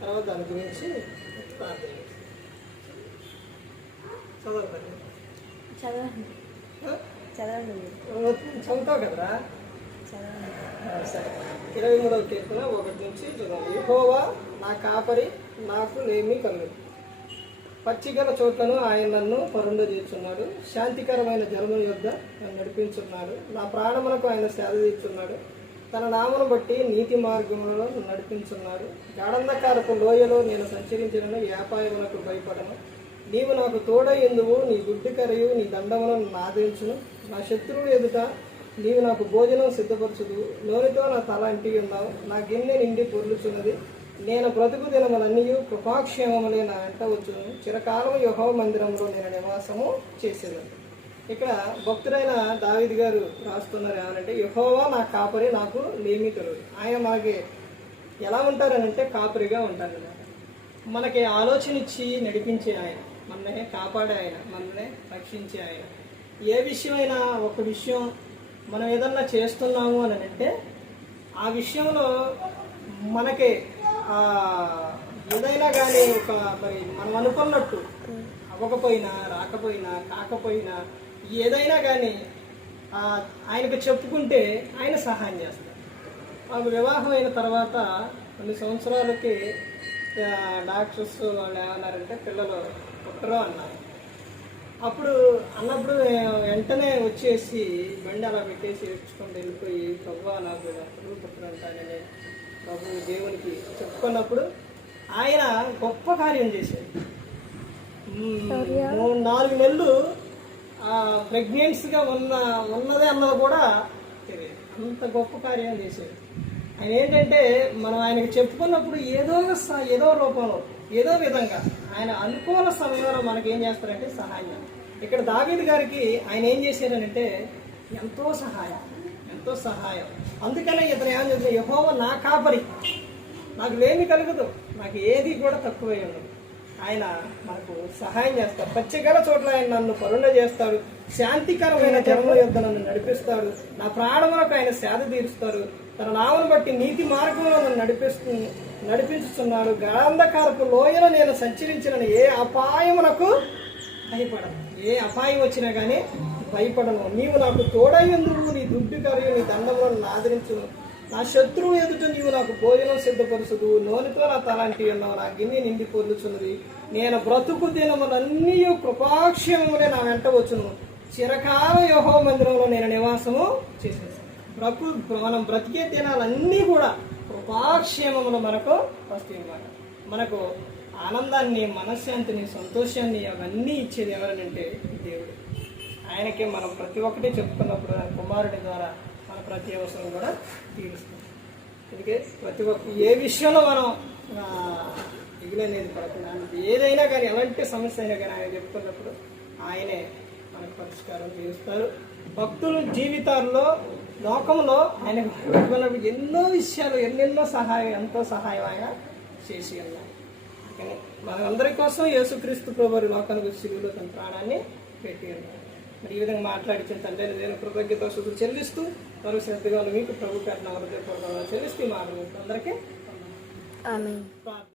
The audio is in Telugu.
తర్వాత దాని గురించి ప్రార్థన చదవండి. చదువుతావు కదరా? సరే, 23వ కీర్తన 1 నుంచి చదవండి. యెహోవా నా కాపరి, నాకు లేమి కలుగదు. పచ్చిగల చోట్లను ఆయన నన్ను పరుండజేస్తున్నాడు. శాంతికరమైన జలముల యొద్ద నన్ను నడిపించున్నాడు. నా ప్రాణములకు ఆయన సేద తీర్చున్నాడు. తన నామను బట్టి నీతి మార్గములలో నడిపించున్నాడు. గాఢంధకారపు లోయలో నేను సంచరించినను ఏ అపాయములకు భయపడను. నీవు నాకు తోడై ఎందువు, నీ గుడ్డి కరయు నీ దండములను నాదించును. నా శత్రువులు ఎదుట నీవు నాకు భోజనం సిద్ధపరచుదు. నూనెతో నా తల అంటి ఉన్నావు. నా గిన్నె నిండి పొర్లుచున్నది. నేను బ్రతుకు దినములన్నీ కృపాక్షేమములే నా వెంట వచ్చును. చిరకాలం యెహోవా మందిరంలో నేను నివాసము చేసేదాన్ని. ఇక్కడ భక్తుడైన దావీదు గారు రాస్తున్నారు ఏమనంటే, యెహోవా నా కాపరి, నాకు లేమి కలుగదు. ఆయన మనకి ఎలా ఉంటారనంటే కాపరిగా ఉంటారు. మనకి ఆలోచన ఇచ్చి నడిపించే ఆయన, మనల్ని కాపాడే ఆయన, మనల్ని రక్షించే ఆయన. ఏ విషయమైనా ఒక విషయం మనం ఏదన్నా చేస్తున్నాము అని అంటే ఆ విషయంలో మనకి ఏదైనా కానీ ఒక మరి మనం అనుకున్నట్టు అవ్వకపోయినా, రాకపోయినా, కాకపోయినా ఏదైనా కానీ ఆయనకు చెప్పుకుంటే ఆయన సహాయం చేస్తారు. మాకు వివాహం అయిన తర్వాత కొన్ని సంవత్సరాలకి డాక్టర్స్ వాళ్ళు ఏమన్నారంటే పిల్లలు పుట్టరు అన్నారు. అప్పుడు అన్నప్పుడు వెంటనే వచ్చేసి బండి అలా పెట్టేసి ఏడ్చుకొని వెళ్ళిపోయి, ప్రభు నాకు పిల్లలు పుట్టరంటానని ప్రభు దేవునికి చెప్పుకున్నప్పుడు ఆయన గొప్ప కార్యం చేశాడు. 4 నెలలు ప్రెగ్నెన్సీగా ఉన్నదే అన్నది కూడా తెలియదు. అంత గొప్ప కార్యం చేశాడు ఆయన. ఏంటంటే మనం ఆయనకు చెప్పుకున్నప్పుడు ఏదో రూపంలో ఏదో విధంగా ఆయన అనుకూల సమయంలో మనకి ఏం చేస్తారంటే సహాయం. ఇక్కడ దావీదు గారికి ఆయన ఏం చేశారనంటే ఎంతో సహాయం. అందుకనే ఇతను ఏమని చెప్తున్నా, యెహోవా నా కాపరి, నాకు లేమి కలుగదు, నాకు ఏది కూడా తక్కువై ఉండదు. ఆయన మనకు సహాయం చేస్తాడు. పచ్చిగల చోట్ల ఆయన నన్ను పరుండ చేస్తాడు. శాంతికరమైన జలముల యొద్ద నన్ను నడిపిస్తాడు. నా ప్రాణములకు ఆయన సేద తీరుస్తాడు. తన నామను బట్టి నీతి మార్గంలో నన్ను నడిపించుతున్నాడు. గాఢంధకారపు లోయలో నేను సంచరించిన ఏ అపాయమునకు భయపడను. ఏ అపాయం వచ్చినా కానీ భయపడను. నీవు నాకు తోడయ్యందుకు నీ దుడ్డు కరియు నీ దండములను ఆదరించును. నా శత్రువు ఎదుట నీవు నాకు భోజనం సిద్ధపరుచుదు. నూనెతో నా తలాంటి ఉన్నావు. నా గిన్నె నిండి పొర్లుచున్నది. నేను బ్రతుకు దినములన్నీ కృపాక్షేమములే నా వెంట వచ్చును. చిరకాలం యెహోవా మందిరంలో నేను నివాసము చేసేసాను. మనం బ్రతికే దినాలన్నీ కూడా కృపాక్షేమములు మనకు వస్తాయి. మనకు ఆనందాన్ని, మనశ్శాంతిని, సంతోషాన్ని అవన్నీ ఇచ్చేది ఎవరనంటే దేవుడు. ఆయనకే మనం ప్రతి ఒక్కటి చెప్పుకున్నప్పుడు కుమారుడి ద్వారా మన ప్రతి అవసరం కూడా తీరుస్తుంది. అందుకే ప్రతి ఒక్క ఏ విషయంలో మనం మిగిలినది పడకుండా ఏదైనా కానీ ఎలాంటి సమస్య అయినా కానీ ఆయన చెప్పుకున్నప్పుడు ఆయనే మనకు పరిష్కారం తీరుస్తారు. భక్తుల జీవితాల్లో లోకంలో ఆయన ఎన్నో విషయాలు ఎన్నెన్నో ఎంతో సహాయం ఆయన చేసి ఉన్నారు. మనందరి కోసం యేసుక్రీస్తు ప్రభువు లోకానికి శిలువలో తన ప్రాణాన్ని పెట్టి ఉన్నారు. మరి ఈ విధంగా మాట్లాడించిన తండ్రి నేను కృతజ్ఞతాస్తుతులు చెల్లిస్తూ మరో శ్రద్ధగా మీకు ప్రభు పేరున హృదయపూర్వకంగా చెల్లిస్తూ మాట్లాడుతూ అందరికీ